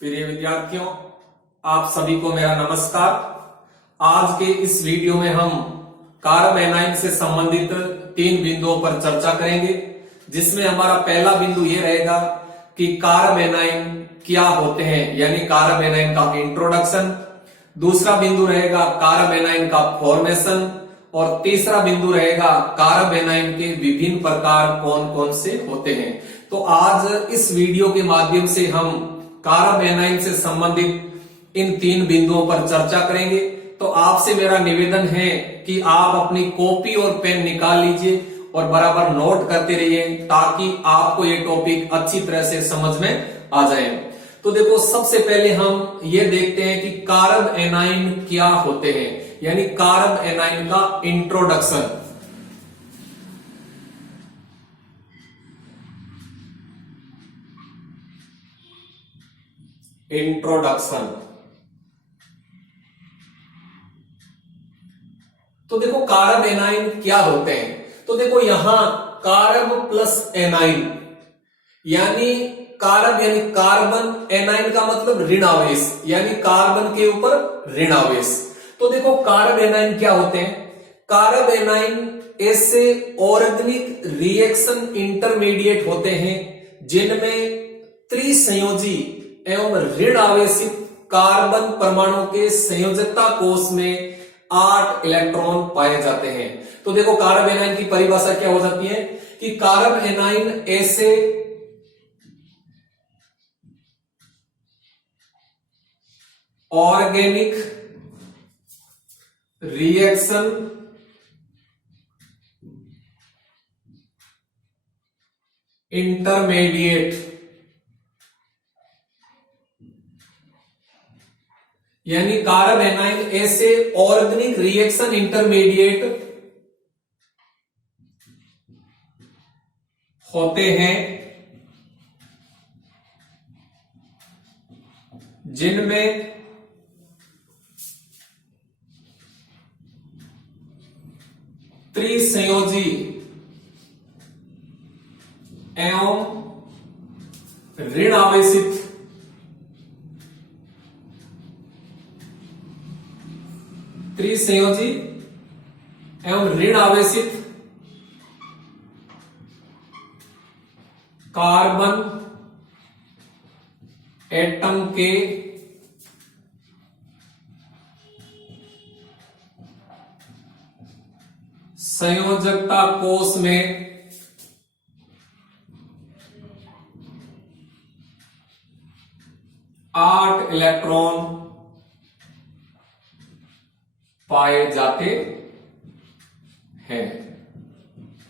प्रिय विद्यार्थियों, आप सभी को मेरा नमस्कार। आज के इस वीडियो में हम कार्ब एनाइन से संबंधित 3 बिंदुओं पर चर्चा करेंगे, जिसमें हमारा पहला बिंदु ये रहेगा कि कार्ब एनाइन क्या होते हैं, यानी कार्ब एनाइन का इंट्रोडक्शन। दूसरा बिंदु रहेगा कार्ब एनाइन का फॉर्मेशन और तीसरा बिंदु रहेगा कार्ब एनाइन के विभिन्न प्रकार कौन कौन से होते हैं। तो आज इस वीडियो के माध्यम से हम कार्ब एनाइन से संबंधित इन 3 बिंदुओं पर चर्चा करेंगे। तो आपसे मेरा निवेदन है कि आप अपनी कॉपी और पेन निकाल लीजिए और बराबर नोट करते रहिए, ताकि आपको ये टॉपिक अच्छी तरह से समझ में आ जाए। तो देखो, सबसे पहले हम ये देखते हैं कि कार्ब एनाइन क्या होते हैं, यानी कार्ब एनाइन का इंट्रोडक्शन। इंट्रोडक्शन। तो देखो, कार्ब एनाइन क्या होते हैं। तो देखो, यहां कार्ब प्लस एनाइन, यानी कार्ब यानी कार्बन, एनाइन का मतलब ऋण आवेश, यानी कार्बन के ऊपर ऋण आवेश। तो देखो, कार्ब एनाइन क्या होते हैं। कार्ब एनाइन ऐसे ऑर्गेनिक रिएक्शन इंटरमीडिएट होते हैं जिनमें त्रिसंयोजी एवं ऋण आवेशित कार्बन परमाणु के संयोजकता कोष में 8 इलेक्ट्रॉन पाए जाते हैं। तो देखो, कार्ब एनाइन की परिभाषा क्या हो जाती है कि कार्ब एनाइन ऐसे ऑर्गेनिक रिएक्शन इंटरमीडिएट, यानी कार्ब एनाइन ऐसे ऑर्गेनिक रिएक्शन इंटरमीडिएट होते हैं जिनमें त्रिसंयोजी एवं ऋण आवेशित त्रिसंयोजी एवं ऋण आवेशित कार्बन एटम के संयोजकता कोष में 8 इलेक्ट्रॉन पाए जाते हैं।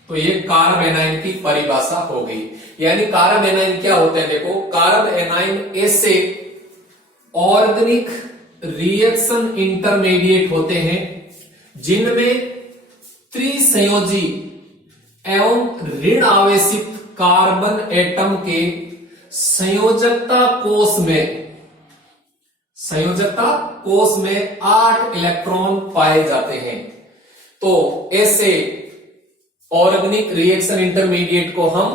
तो ये कार्ब एनाइन की परिभाषा हो गई। यानी कार्ब एनाइन क्या होते हैं। देखो, कार्ब एनाइन ऐसे ऑर्गेनिक रिएक्शन इंटरमीडिएट होते हैं जिनमें त्रिसंयोजी एवं ऋण आवेशित कार्बन एटम के संयोजकता कोष में 8 इलेक्ट्रॉन पाए जाते हैं। तो ऐसे ऑर्गेनिक रिएक्शन इंटरमीडिएट को हम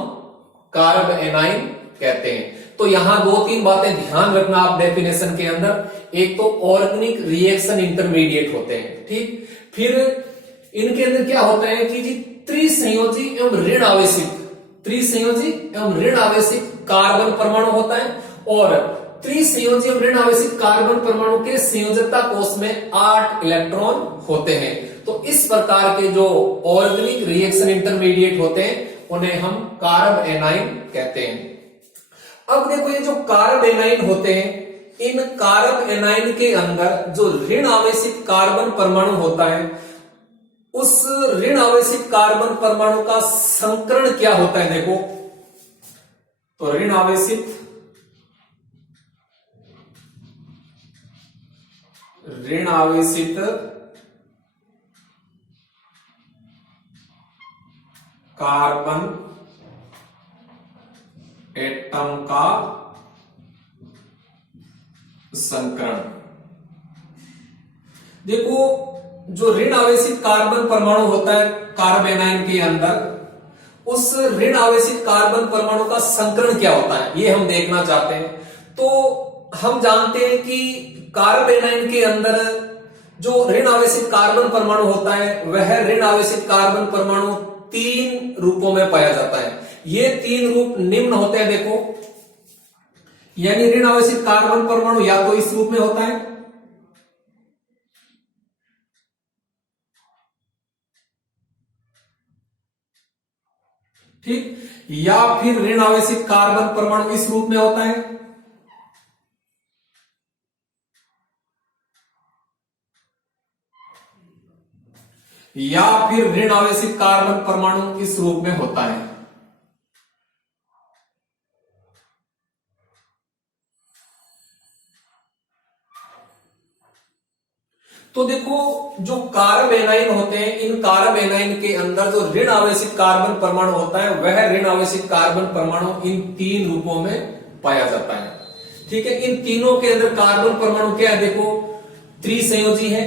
कार्ब एनाइन कहते हैं। तो यहां 2-3 बातें ध्यान रखना आप डेफिनेशन के अंदर। एक तो ऑर्गेनिक रिएक्शन इंटरमीडिएट होते हैं, ठीक। फिर इनके अंदर क्या होता है कि जी त्रिसंयोजी एवं ऋण आवेशित कार्बन परमाणु होता है, और त्रिसंयोजी एवं ऋण आवेशित कार्बन परमाणु के संयोजकता कोष में 8 इलेक्ट्रॉन होते हैं। तो इस प्रकार के जो ऑर्गेनिक रिएक्शन इंटरमीडिएट होते हैं उन्हें हम कार्ब एनाइन कहते हैं। अब देखो, ये जो कार्ब एनाइन होते हैं, इन कार्ब एनाइन के अंदर जो ऋण आवेशित कार्बन परमाणु होता है, उस ऋण आवेशित कार्बन परमाणु का संकरण क्या होता है। देखो, तो ऋण आवेशित कार्बन एटम का संकरण। देखो, जो ऋण आवेशित कार्बन परमाणु होता है कार्ब एनाइन के अंदर, उस ऋण आवेशित कार्बन परमाणु का संकरण क्या होता है ये हम देखना चाहते हैं। तो हम जानते हैं कि कार्बेनाइन के अंदर जो ऋण आवेशित कार्बन परमाणु होता है वह ऋण आवेशित कार्बन परमाणु 3 रूपों में पाया जाता है। ये 3 रूप निम्न होते हैं, देखो, यानी ऋण आवेशित कार्बन परमाणु या तो इस रूप में होता है, ठीक, या फिर ऋण आवेशित कार्बन परमाणु इस रूप में होता है, या फिर ऋण आवेशित कार्बन परमाणु इस रूप में होता है। तो देखो, जो कार्बेनाइन होते हैं, इन कार्बेनाइन के अंदर जो ऋण आवेशित कार्बन परमाणु होता है वह ऋण आवेशित कार्बन परमाणु इन 3 रूपों में पाया जाता है। ठीक है, इन तीनों के अंदर कार्बन परमाणु क्या है, देखो, त्रिसंयोजी है,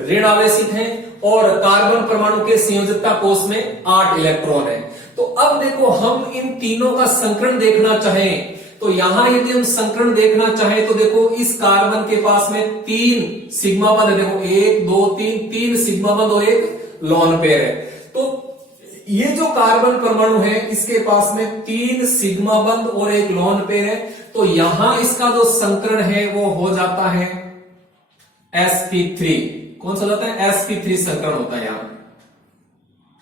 ऋण आवेशित है और कार्बन परमाणु के संयोजकता कोष में 8 इलेक्ट्रॉन है। तो अब देखो, हम इन तीनों का संकरण देखना चाहें तो यहां यदि हम संकरण देखना चाहें तो देखो, इस कार्बन के पास में 3 सिग्मा बंध है, देखो 1 2 3 सिग्मा बंध और एक लोन पेयर है। तो ये जो कार्बन परमाणु है इसके पास में 3 सिग्मा बंध और एक लोन पेयर है। तो यहां इसका जो संकरण है वो हो जाता है sp3। कौन सा होता है, sp3 संकरण होता है यहां,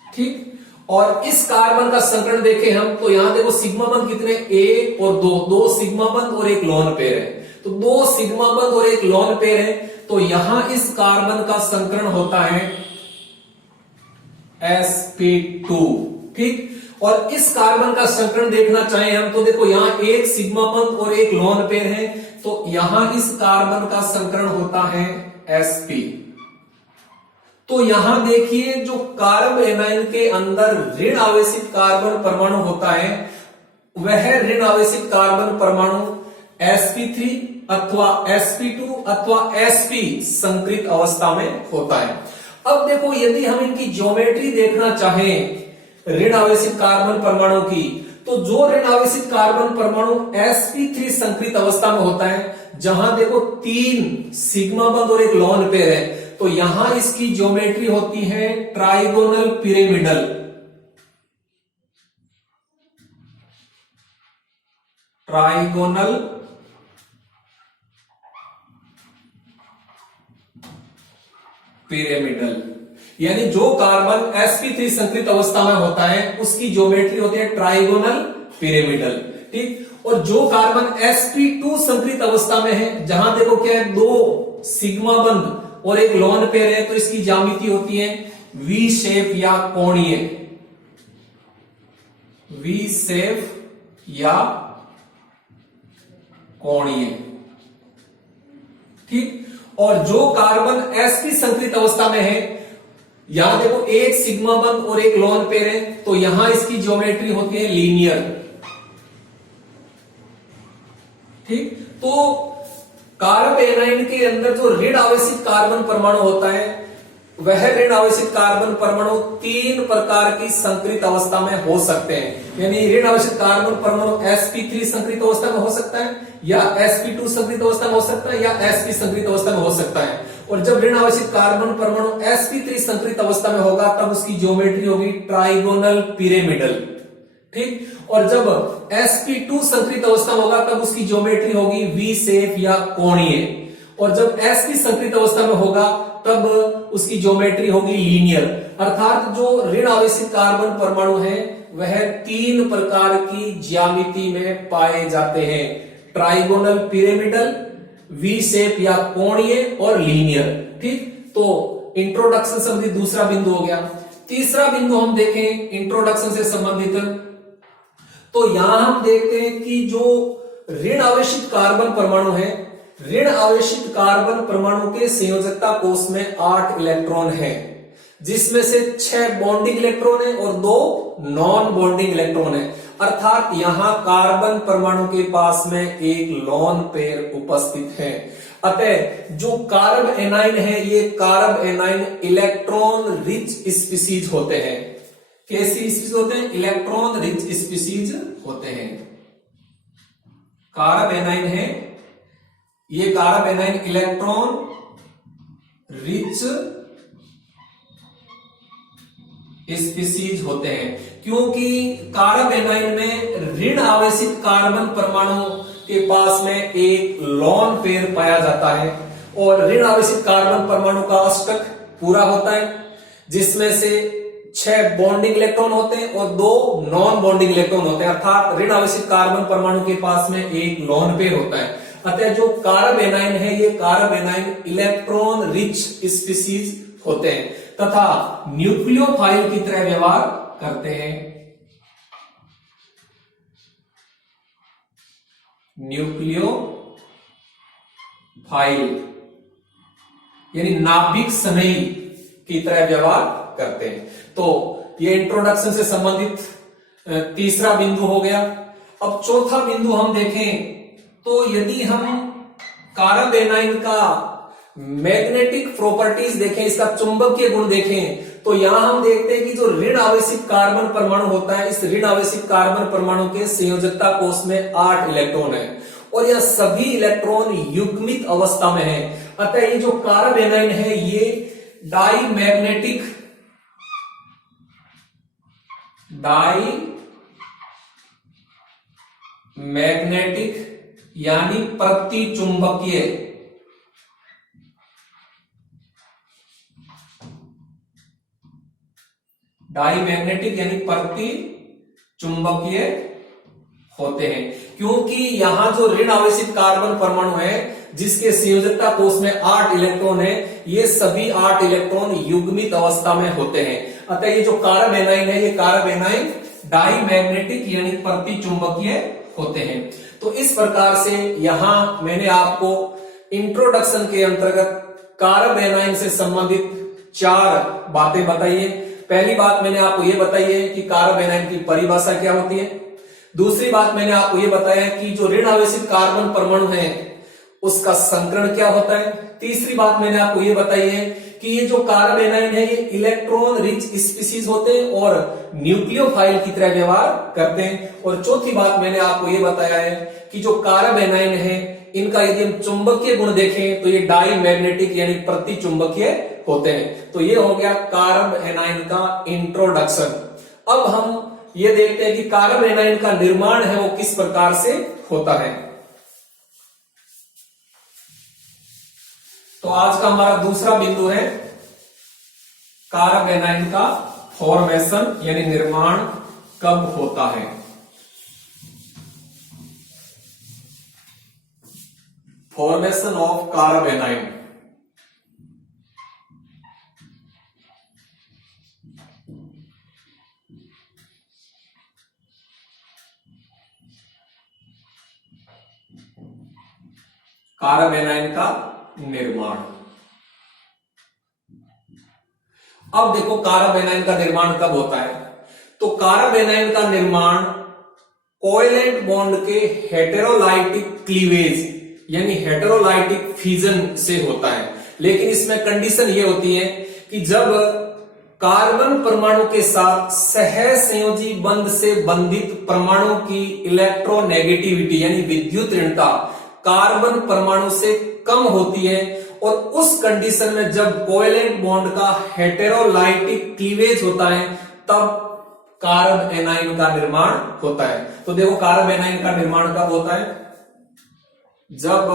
ठीक। और इस कार्बन का संकरण देखें हम तो यहां देखो सिग्मा बंध कितने, 1 और 2 सिग्मा बंध और एक लोन पेयर है। तो 2 सिग्मा बंध और एक लोन पेयर है। तो यहां इस कार्बन का संकरण होता है sp2, ठीक। और इस कार्बन का संकरण देखना चाहें हम तो देखो, यहां एक सिग्मा बंध और एक लोन पेयर है। तो यहां इस कार्बन का संकरण होता है sp। तो यहां देखिए, जो कार्बेनाइन के अंदर ऋण आवेशित कार्बन परमाणु होता है वह ऋण आवेशित कार्बन परमाणु sp3 अथवा sp2 अथवा sp संकरित अवस्था में होता है। अब देखो, यदि हम इनकी ज्योमेट्री देखना चाहें ऋण आवेशित कार्बन परमाणु की, तो जो ऋण आवेशित कार्बन परमाणु sp3 संकरित अवस्था में होता है, जहां देखो 3 सिग्मा बंध और एक लोन पेयर है, तो यहां इसकी ज्योमेट्री होती है ट्राइगोनल पिरामिडल। ट्राइगोनल पिरामिडल, यानी जो कार्बन sp3 संकरित अवस्था में होता है उसकी ज्योमेट्री होती है ट्राइगोनल पिरामिडल, ठीक। और जो कार्बन sp2 संकरित अवस्था में है, जहां देखो क्या है, 2 सिग्मा बंध और एक लोन पेयर है, तो इसकी ज्यामिति होती है वी शेप या कोणीय, वी शेप या कोणीय, ठीक। और जो कार्बन sp संकरित अवस्था में है, यहां देखो एक सिग्मा बंध और एक लोन पेयर है, तो यहां इसकी ज्योमेट्री होती है लीनियर, ठीक। तो कार्बेनाइन के अंदर जो ऋण आवेशित कार्बन परमाणु होता है वह ऋण आवेशित कार्बन परमाणु 3 प्रकार की संकरित अवस्था में हो सकते हैं। यानी ऋण आवेशित कार्बन परमाणु sp3 संकरित अवस्था में हो सकता है, या sp2 संकरित अवस्था में हो सकता है, या sp संकरित अवस्था में हो सकता है। और जब ऋण आवेशित कार्बन परमाणु sp3 संकरित अवस्था में होगा तब उसकी ज्योमेट्री होगी ट्राइगोनल पिरामिडल, ठीक। और जब sp2 संकरित अवस्था में होगा तब उसकी ज्योमेट्री होगी वी शेप या कोणीय। और जब sp संकरित अवस्था में होगा तब उसकी ज्योमेट्री होगी लीनियर। अर्थात जो ऋण आवेशित कार्बन परमाणु है वह 3 प्रकार की ज्यामिति में पाए जाते हैं, ट्राइगोनल पिरामिडल, वी शेप या कोणीय और लीनियर, ठीक। तो इंट्रोडक्शन संबंधित दूसरा बिंदु हो गया। तीसरा बिंदु हम देखें इंट्रोडक्शन से संबंधित, तो यहां हम देखते हैं कि जो ऋण आवेशित कार्बन परमाणु है, ऋण आवेशित कार्बन परमाणु के संयोजकता कोष में 8 इलेक्ट्रॉन है, जिसमें से 6 बॉन्डिंग इलेक्ट्रॉन है और 2 नॉन बॉन्डिंग इलेक्ट्रॉन है। अर्थात यहां कार्बन परमाणु के पास में एक लोन पेयर उपस्थित है। अतः जो कार्ब एनाइन है, ये carb A9 electron rich species होते हैं। कैसी स्पीसीज होते हैं? इलेक्ट्रॉन रिच स्पीसीज होते हैं। कार्ब एनाइन है ये कार्बेनाइन इलेक्ट्रॉन रिच स्पीसीज होते हैं, क्योंकि कार्बेनाइन में ऋण आवेशित कार्बन परमाणु के पास में एक लोन पेयर पाया जाता है और ऋण आवेशित कार्बन परमाणु का अष्टक पूरा होता है, जिसमें से 6 बॉन्डिंग इलेक्ट्रॉन होते हैं और 2 नॉन बॉन्डिंग इलेक्ट्रॉन होते हैं, अर्थात ऋण आवेशित कार्बन परमाणु के पास में एक लोन पेयर होता है। अतः जो कार्बेनाइन है ये कार्बेनाइन इलेक्ट्रॉन रिच स्पीसीज होते हैं तथा न्यूक्लियोफाइल की तरह व्यवहार करते हैं। न्यूक्लियोफाइल यानी नाभिक स्नेही की तरह व्यवहार करते हैं। तो ये इंट्रोडक्शन से संबंधित तीसरा बिंदु हो गया। अब चौथा बिंदु हम देखें तो यदि हम कार्बेनाइन का मैग्नेटिक प्रॉपर्टीज देखें, इसका चुंबकीय गुण देखें, तो यहां हम देखते हैं कि जो ऋण आवेशित कार्बन परमाणु होता है, इस ऋण आवेशित कार्बन परमाणु के संयोजकता कोष में 8 इलेक्ट्रॉन है और यह सभी इलेक्ट्रॉन युग्मित अवस्था में है। अतः ये जो कार्बेनाइन है ये डाईमैग्नेटिक यानी प्रतिचुंबकीय डाईमैग्नेटिक यानी प्रतिचुंबकीय होते हैं, क्योंकि यहां जो ऋण आवेशित कार्बन परमाणु है जिसके संयोजकता कोष में 8 इलेक्ट्रॉन है, ये सभी 8 इलेक्ट्रॉन युग्मित अवस्था में होते हैं। अतः ये जो कार्बेनाइन है ये कार्बेनाइन डाईमैग्नेटिक यानी प्रतिचुंबकीय होते हैं। तो इस प्रकार से यहां मैंने आपको इंट्रोडक्शन के अंतर्गत कार्बेनाइन से संबंधित 4 बातें बताई है। पहली बात मैंने आपको यह बताई है कि कार्बेनाइन की परिभाषा क्या होती है। दूसरी बात मैंने आपको यह बताया है कि जो ऋण आवेशित कार्बन परमाणु है उसका संकरण क्या होता है। तीसरी बात मैंने आपको यह बताई है कि ये जो कार्बेनाइन है ये इलेक्ट्रॉन रिच स्पीसीज होते हैं और न्यूक्लियोफाइल की तरह व्यवहार करते हैं। और चौथी बात मैंने आपको यह बताया है कि जो कार्बेनाइन है इनका यदि हम चुंबकीय गुण देखें तो ये डाईमैग्नेटिक यानी प्रतिचुंबकीय होते हैं। तो ये हो गया कार्बेनाइन का इंट्रोडक्शन। अब हम ये देखते हैं कि कार्बेनाइन का निर्माण है वो किस प्रकार से होता है। तो आज का हमारा दूसरा बिंदु है कार्बेनाइन का फॉर्मेशन यानी निर्माण कब होता है। Formation of कार्बेनाइन। कार्बेनाइन का निर्माण। अब देखो कार्बेनाइन का निर्माण कब होता है। तो कार्बेनाइन का निर्माण कोवेलेंट बॉन्ड के हेटेरोलाइटिक क्लीवेज यानी हेटेरोलाइटिक फ्यूजन से होता है। लेकिन इसमें कंडीशन ये होती है कि जब कार्बन परमाणु के साथ सहसंयोजी बंध से बंधित परमाणु की इलेक्ट्रोनेगेटिविटी यानी विद्युत ऋणता कार्बन परमाणु से कम होती है और उस कंडीशन में जब कोवेलेंट बॉन्ड का हेटेरोलाइटिक क्लीवेज होता है तब कार्बेनाइन का निर्माण होता है। तो देखो कार्बेनाइन का निर्माण कब होता है, जब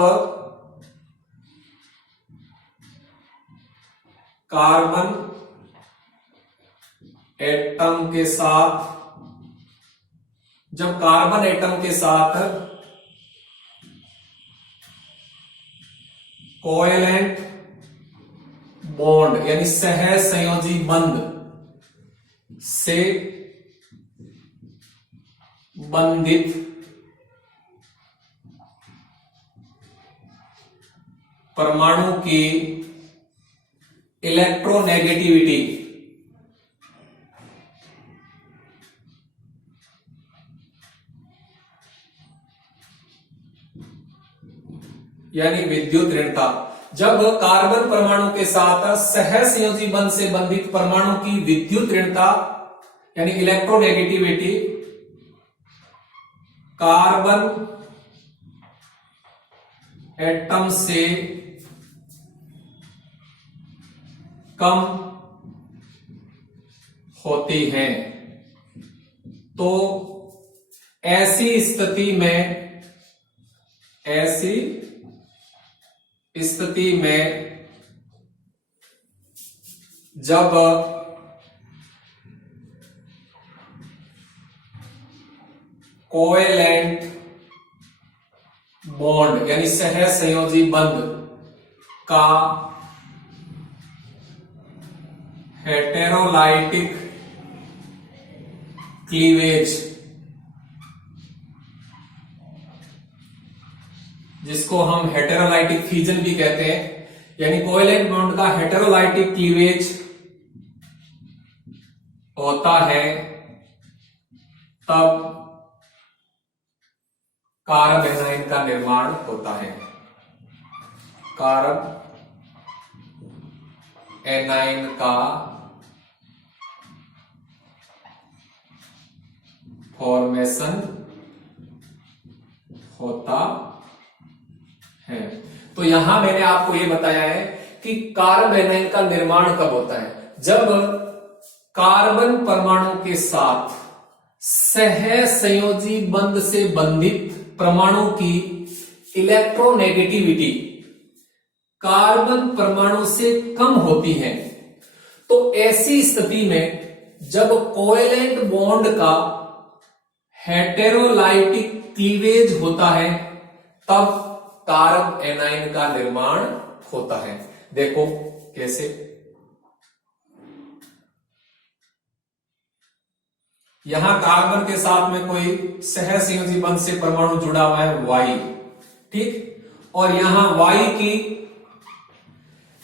कार्बन एटम के साथ कोवेलेंट बॉन्ड यानी सहसंयोजी बंध से बंधित परमाणु की इलेक्ट्रोनेगेटिविटी यानी विद्युत ऋणता, जब कार्बन परमाणु के साथ सहसंयोजी बंध से बंधित परमाणु की विद्युत ऋणता यानी इलेक्ट्रोनेगेटिविटी कार्बन एटम से कम होती हैं। तो ऐसी स्थिति में जब कोवेलेंट बॉन्ड यानी सहसंयोजी बंध का हेटेरोलाइटिक क्लीवेज, जिसको हम हेटेरोलाइटिक फ्यूजन भी कहते हैं, यानी कोवेलेंट बॉन्ड का हेटेरोलाइटिक क्लीवेज होता है, तब कारब एनाइन का निर्माण होता है। कारब एनाइन का फॉर्मेशन होता है। तो यहां मैंने आपको यह बताया है कि कारब एनाइन का निर्माण कब होता है, जब कार्बन परमाणु के साथ सहसंयोजी बंध से बंधित परमाणु की इलेक्ट्रोनेगेटिविटी कार्बन परमाणु से कम होती है। तो ऐसी स्थिति में जब कोवेलेंट बॉन्ड का हेटेरोलाइटिक क्लीवेज होता है, तब कारब एनाइन का निर्माण होता है। देखो कैसे, यहां कार्बन के साथ में कोई सहसंयोजी बंध से परमाणु जुड़ा हुआ है Y, ठीक, और यहां Y की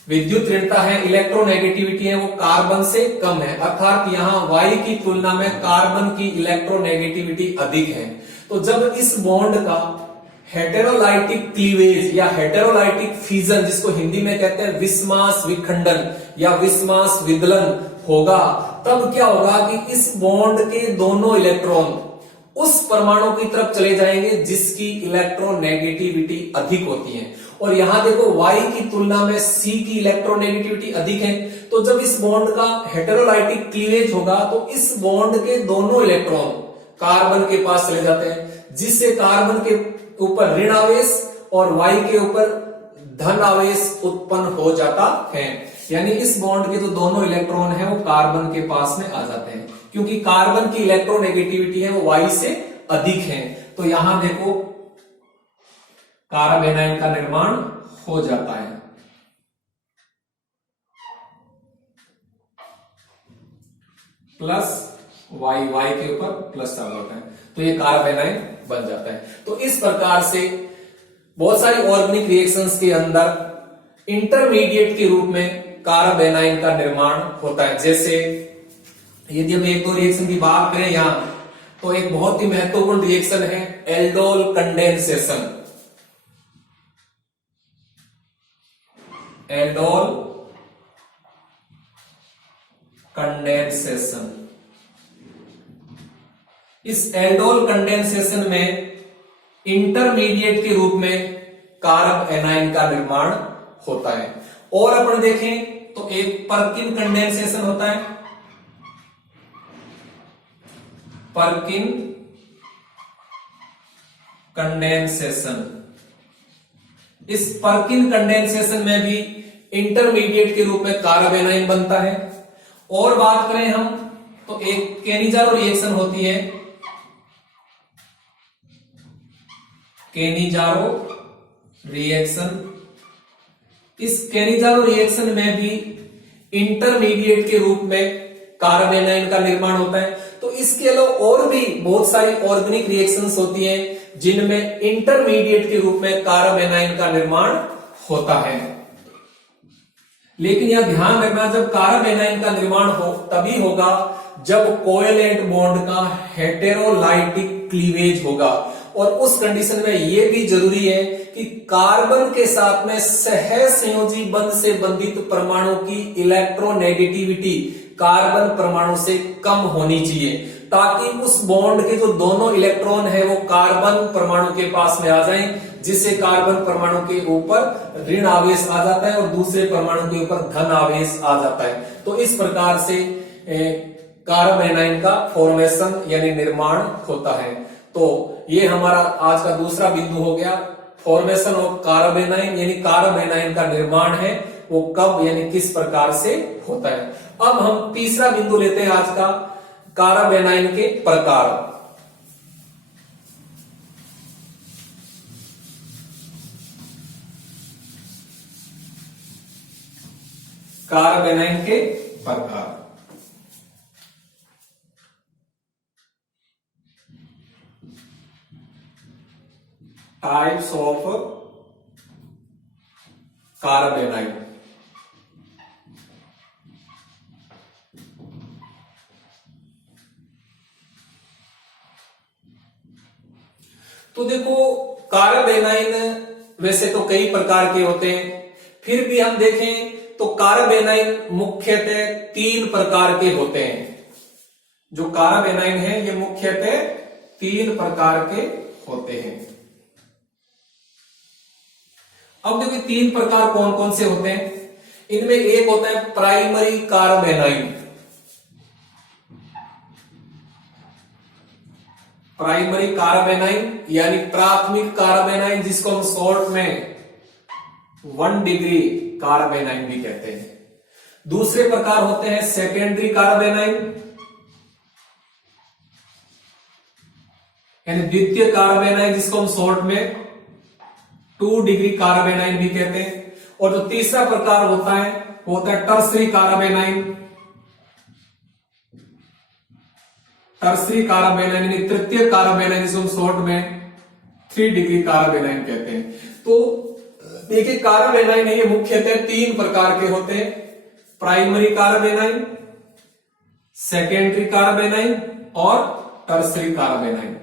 विद्युत ऋणता है, इलेक्ट्रोनेगेटिविटी है, वो कार्बन से कम है, अर्थात यहां Y की तुलना में कार्बन की इलेक्ट्रोनेगेटिविटी अधिक है। तो जब इस बॉन्ड का हेटेरोलाइटिक क्लीवेज या हेटेरोलाइटिक फ्यूजन, जिसको हिंदी में कहते हैं विस्मास विखंडन या विस्मास विदलन होगा, तब क्या होगा कि इस बॉन्ड के दोनों इलेक्ट्रॉन उस परमाणु की तरफ चले जाएंगे जिसकी इलेक्ट्रोनेगेटिविटी अधिक होती है। और यहां देखो Y की तुलना में C की इलेक्ट्रोनेगेटिविटी अधिक है। तो जब इस बॉन्ड का हेटेरोलाइटिक क्लीवेज होगा तो इस बॉन्ड के दोनों इलेक्ट्रॉन कार्बन के पास चले जाते हैं, जिससे कार्बन के ऊपर ऋण आवेश और Y के ऊपर धन आवेश उत्पन्न हो जाता है। यानी इस बॉन्ड के जो दोनों इलेक्ट्रॉन है वो कार्बन के पास में आ जाते हैं, क्योंकि कार्बन की इलेक्ट्रोनेगेटिविटी है वो Y से अधिक है। तो यहां देखो कारब एनाइन का निर्माण हो जाता है। प्लस Y के ऊपर प्लस आ जाता है, तो ये कारब एनाइन बन जाता है। तो इस प्रकार से बहुत सारी ऑर्गेनिक रिएक्शंस के अंदर इंटरमीडिएट के रूप में कारब एनाइन का निर्माण होता है। जैसे यदि हम एक दो रिएक्शन की बात करें यहां, तो एक बहुत ही महत्वपूर्ण रिएक्शन है एल्डोल कंडेंसेशन। एल्डोल कंडेंसेशन, इस एल्डोल कंडेंसेशन में इंटरमीडिएट के रूप में कारब एनाइन का निर्माण होता है। और अपन देखें तो एक पर्किन कंडेंसेशन होता है, पर्किन कंडेंसेशन। इस पर्किन कंडेंसेशन में भी इंटरमीडिएट के रूप में कारब एनाइन बनता है। और बात करें हम तो एक केनिजारो रिएक्शन होती है, केनिजारो रिएक्शन। इस केनिजारो रिएक्शन में भी इंटरमीडिएट के रूप में कारब एनाइन का निर्माण होता है। तो इसके अलावा और भी बहुत सारी ऑर्गेनिक रिएक्शंस होती हैं जिनमें इंटरमीडिएट के रूप में कारब एनाइन का निर्माण होता है। लेकिन यह ध्यान रखना, जब कारब एनाइन का निर्माण हो तभी होगा जब कोवेलेंट बॉन्ड का हेटेरोलाइटिक क्लीवेज होगा। और उस कंडीशन में यह भी जरूरी है कि कार्बन के साथ में सहसंयोजी बंध से बंधित परमाणु की इलेक्ट्रोनेगेटिविटी कार्बन परमाणु से कम होनी चाहिए। ताकि उस बॉन्ड के जो दोनों इलेक्ट्रॉन है वो कार्बन परमाणु के पास में आ जाएं, जिससे कार्बन परमाणु के ऊपर ऋण आवेश आ जाता है और दूसरे परमाणु के ऊपर धन आवेश आ जाता है। तो इस प्रकार से कार्ब एनाइन का फॉर्मेशन यानी निर्माण होता है। तो ये हमारा आज का दूसरा बिंदु हो गया, फॉर्मेशन ऑफ कार्ब एनाइन, यानी कार्ब एनाइन का निर्माण है वो कब यानी किस प्रकार से होता है। अब हम तीसरा बिंदु लेते हैं आज का, कार्ब एनाइन के प्रकार। कार्ब एनाइन के प्रकार। Types of carb A9. तो देखो कार्ब एनाइन वैसे तो कई प्रकार के होते हैं, फिर भी हम देखें तो कार्ब एनाइन मुख्यतः 3 प्रकार के होते हैं। जो कार्ब एनाइन है ये मुख्यतः 3 प्रकार के होते हैं। अब देखिए 3 प्रकार कौन कौन से होते हैं। इनमें एक होता है primary carb A9. Primary carb A9 यानी प्राथमिक कार्ब एनाइन, जिसको हम शॉर्ट में 1 डिग्री कार्ब एनाइन भी कहते हैं। दूसरे प्रकार होते हैं सेकेंडरी कार्ब एनाइन यानी द्वितीय कार्ब एनाइन, जिसको हम शॉर्ट में 2 डिग्री कार्ब एनाइन भी कहते हैं। और जो तीसरा प्रकार होता है वो होता है tertiary carb A9. Tertiary carb A9 यानी तृतीय कार्ब एनाइन, जिसको हम शॉर्ट में 3 डिग्री कार्ब एनाइन कहते हैं। तो देखिए कार्ब एनाइन ये मुख्यतः 3 प्रकार के होते हैं, primary carb A9, secondary carb A9 और टर्सरी कार्ब एनाइन।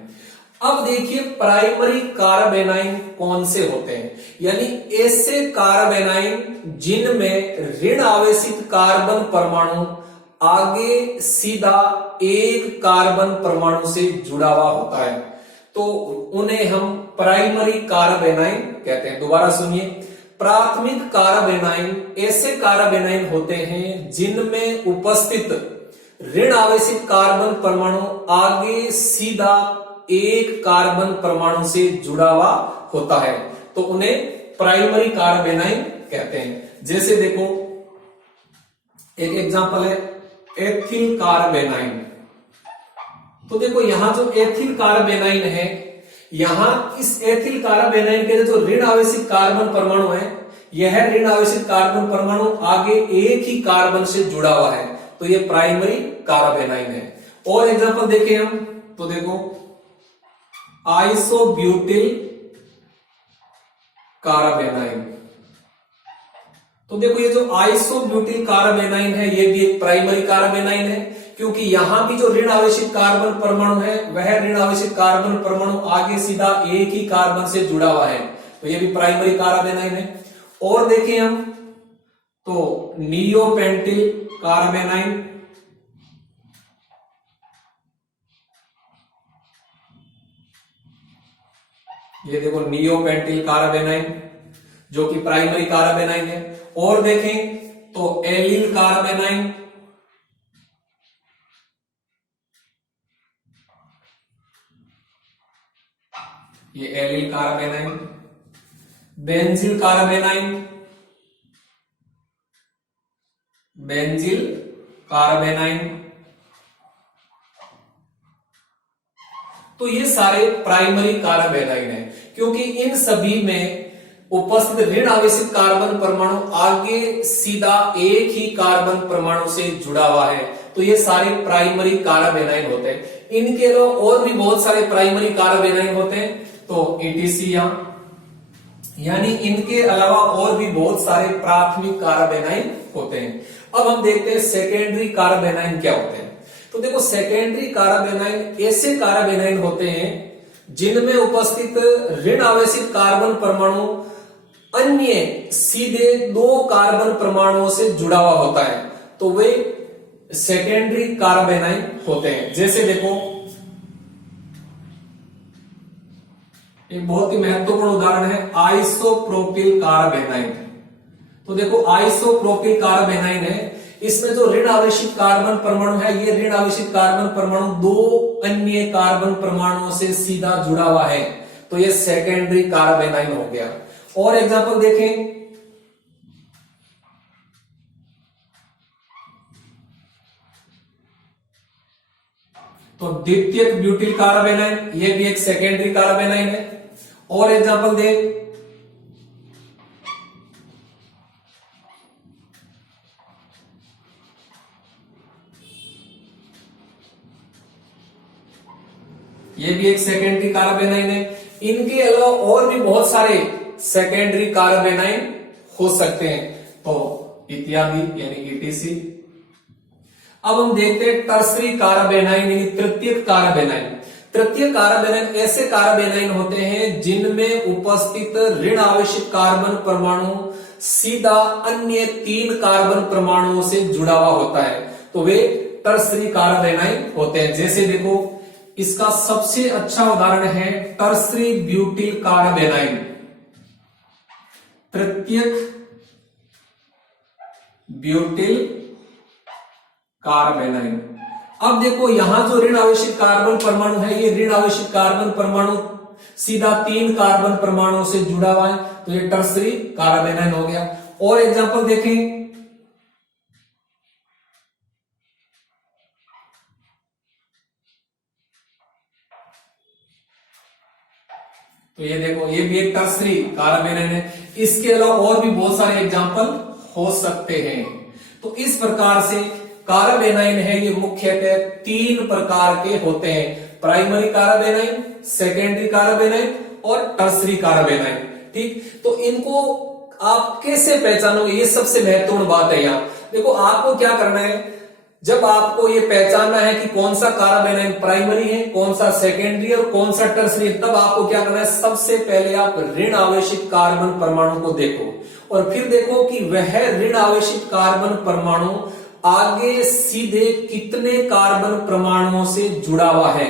अब देखिए प्राइमरी कार्ब एनाइन कौन से होते हैं, यानी ऐसे कार्ब एनाइन जिनमें ऋण आवेशित कार्बन परमाणु आगे सीधा एक कार्बन परमाणु से जुड़ा हुआ होता है, तो उन्हें हम प्राइमरी कार्ब एनाइन कहते हैं। दोबारा सुनिए, प्राथमिक कार्ब एनाइन ऐसे कार्ब एनाइन होते हैं जिनमें उपस्थित ऋण आवेशित कार्बन परमाणु आगे सीधा एक कार्बन परमाणु से जुड़ा हुआ होता है, तो उन्हें प्राइमरी कार्ब एनाइन कहते हैं। जैसे देखो एक एग्जांपल है एथिल कार्ब एनाइन। तो देखो यहां जो एथिल कार्ब एनाइन है, यहां इस एथिल कार्ब एनाइन के जो ऋण आवेशित कार्बन परमाणु है, यह ऋण आवेशित कार्बन परमाणु आगे एक ही कार्बन से जुड़ा हुआ है, तो यह प्राइमरी कार्ब एनाइन है। और एग्जांपल देखें हम, तो देखो आइसोब्यूटिल कार्ब एनाइन। तो देखो ये जो आइसोब्यूटिल कार्ब एनाइन है ये भी एक प्राइमरी कार्ब एनाइन है, क्योंकि यहां भी जो ऋण आवेशित कार्बन परमाणु है वह ऋण आवेशित कार्बन परमाणु आगे सीधा एक ही कार्बन से जुड़ा हुआ है, तो ये भी प्राइमरी कार्ब एनाइन है। और देखें हम तो नियोपेंटिल कार्ब एनाइन, ये देखो नियोपेंटिल कार्ब एनाइन जो कि प्राइमरी कार्ब एनाइन है। और देखें तो एलिल कार्ब एनाइन, ये allyl carbanion, benzyl carbanion, benzyl carbanion. तो ये सारे प्राइमरी कार्ब एनाइन है, क्योंकि इन सभी में उपस्थित ऋण आवेशित कार्बन परमाणु आगे सीधा एक ही कार्बन परमाणु से जुड़ा हुआ है, तो ये सारे प्राइमरी कार्ब एनाइन होते हैं। इनके अलावा और भी बहुत सारे प्राइमरी कार्ब एनाइन होते हैं, तो ETC यानी इनके अलावा और भी बहुत सारे प्राथमिक कार्ब एनाइन होते हैं। अब हम देखते हैं सेकेंडरी कार्ब एनाइन क्या होते हैं। तो देखो सेकेंडरी कार्ब एनाइन ऐसे कार्ब एनाइन होते हैं जिनमें उपस्थित ऋण आवेशित कार्बन परमाणु अन्य सीधे 2 कार्बन परमाणुओं से जुड़ा हुआ होता है, तो वे सेकेंडरी कार्बेनाइन होते हैं। जैसे देखो, एक बहुत ही महत्वपूर्ण उदाहरण है आइसोप्रोपिल कार्बेनाइन। तो देखो आइसोप्रोपिल कार्बेनाइन है, इसमें जो ऋण आवेशित कार्बन परमाणु है, ये ऋण आवेशित कार्बन परमाणु दो अन्य कार्बन परमाणुओं से सीधा जुड़ा हुआ है, तो ये सेकेंडरी कार्बेनाइन हो गया। और एग्जांपल देखें, तो द्वितीयक ब्यूटिल कार्बेनाइन, ये भी एक सेकेंडरी कार्बेनाइन है। और एग्जांपल दे, ये भी एक सेकेंडरी कार्बेनाइन है। इनके अलावा और भी बहुत सारे सेकेंडरी कार्बेनाइन हो सकते हैं, तो इत्यादि यानी ईटीसी। अब हम देखते हैं टर्सरी कार्बेनाइन यानी तृतीयक कार्बेनाइन। तृतीय कार्बेनाइन ऐसे कार्बेनाइन होते हैं जिनमें उपस्थित ऋण आवेशित कार्बन परमाणु सीधा अन्य 3 कार्बन परमाणुओं से जुड़ा हुआ होता है, तो वे टर्सरी कार्बेनाइन होते हैं। जैसे देखो, इसका सबसे अच्छा उदाहरण है टर्सरी ब्यूटिल कार्बेनाइन, तृतीयक ब्यूटिल कार्बेनाइन। अब देखो, यहां जो ऋण आवेशित कार्बन परमाणु है, ये ऋण आवेशित कार्बन परमाणु सीधा 3 कार्बन परमाणुओं से जुड़ा हुआ है, तो ये टर्सरी कार्बेनाइन हो गया। और एग्जांपल देखें, तो ये देखो, ये भी एक टर्सरी कार्बेनाइन है। इसके अलावा और भी बहुत सारे एग्जांपल हो सकते हैं। तो इस प्रकार से कार्बेनाइन है, ये मुख्यतः 3 प्रकार के होते हैं, प्राइमरी कार्बेनाइन, सेकेंडरी कार्बेनाइन और टर्सरी कार्बेनाइन। ठीक, तो इनको आप कैसे पहचानोगे, ये सबसे महत्वपूर्ण बात है। यहां देखो, आपको क्या करना है, जब आपको ये पहचानना है कि कौन सा कार्बेनाइन प्राइमरी है, कौन सा सेकेंडरी और कौन सा टर्सरी, तब आपको क्या करना है, सबसे पहले आप ऋण आवेशित कार्बन परमाणु को देखो और फिर देखो कि वह ऋण आवेशित कार्बन परमाणु आगे सीधे कितने कार्बन परमाणुओं से जुड़ा हुआ है।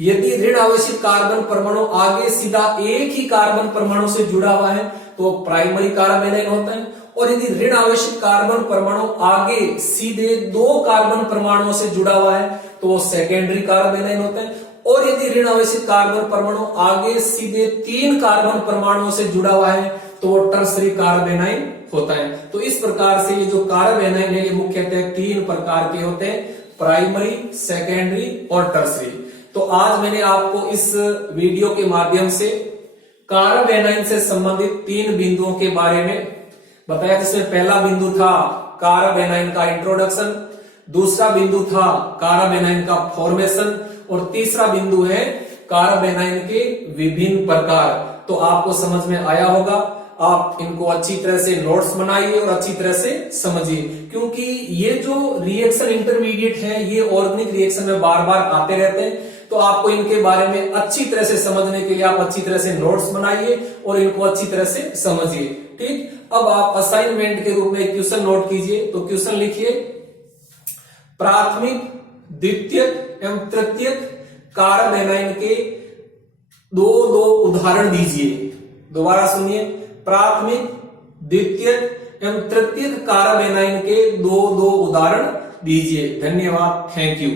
यदि ऋण आवेशित कार्बन परमाणु आगे सीधा एक ही कार्बन परमाणु से जुड़ा हुआ है तो प्राइमरी कार्बेनाइन होता है, और यदि ऋण आवेशित कार्बन परमाणु आगे सीधे 2 कार्बन परमाणुओं से जुड़ा हुआ है तो वो सेकेंडरी कार्बेनाइन होता है, और यदि ऋण आवेशित कार्बन परमाणु आगे सीधे 3 कार्बन परमाणुओं से जुड़ा हुआ है तो वो टर्सरी कार्बेनाइन होता है। तो इस प्रकार से ये जो कार्बेनाइन है, ये मुख्यतः 3 प्रकार के होते हैं, प्राइमरी, सेकेंडरी और टर्सरी। तो आज मैंने आपको इस वीडियो के माध्यम से कार्बेनाइन से संबंधित 3 बिंदुओं के बारे में बताया, जिसमें पहला बिंदु था कार्बेनाइन का इंट्रोडक्शन, दूसरा बिंदु था कार्बेनाइन का फॉर्मेशन और तीसरा बिंदु है कार्बेनाइन के विभिन्न प्रकार। तो आपको समझ में आया होगा, आप इनको अच्छी तरह से नोट्स बनाइए और अच्छी तरह से समझिए, क्योंकि ये जो रिएक्शन इंटरमीडिएट है ये ऑर्गेनिक रिएक्शन में बार बार आते रहते हैं, तो आपको इनके बारे में अच्छी तरह से समझने के लिए आप अच्छी तरह से नोट्स बनाइए और इनको अच्छी तरह से समझिए। ठीक, अब आप असाइनमेंट के रूप में क्वेश्चन नोट कीजिए। तो क्वेश्चन लिखिए, प्राथमिक, द्वितीयक एवं तृतीयक कार्बेनाइन के दो उदाहरण दीजिए। दोबारा सुनिए, प्राथमिक, द्वितीयक एवं तृतीयक कार्बेनाइन के दो उदाहरण दीजिए। धन्यवाद, थैंक यू।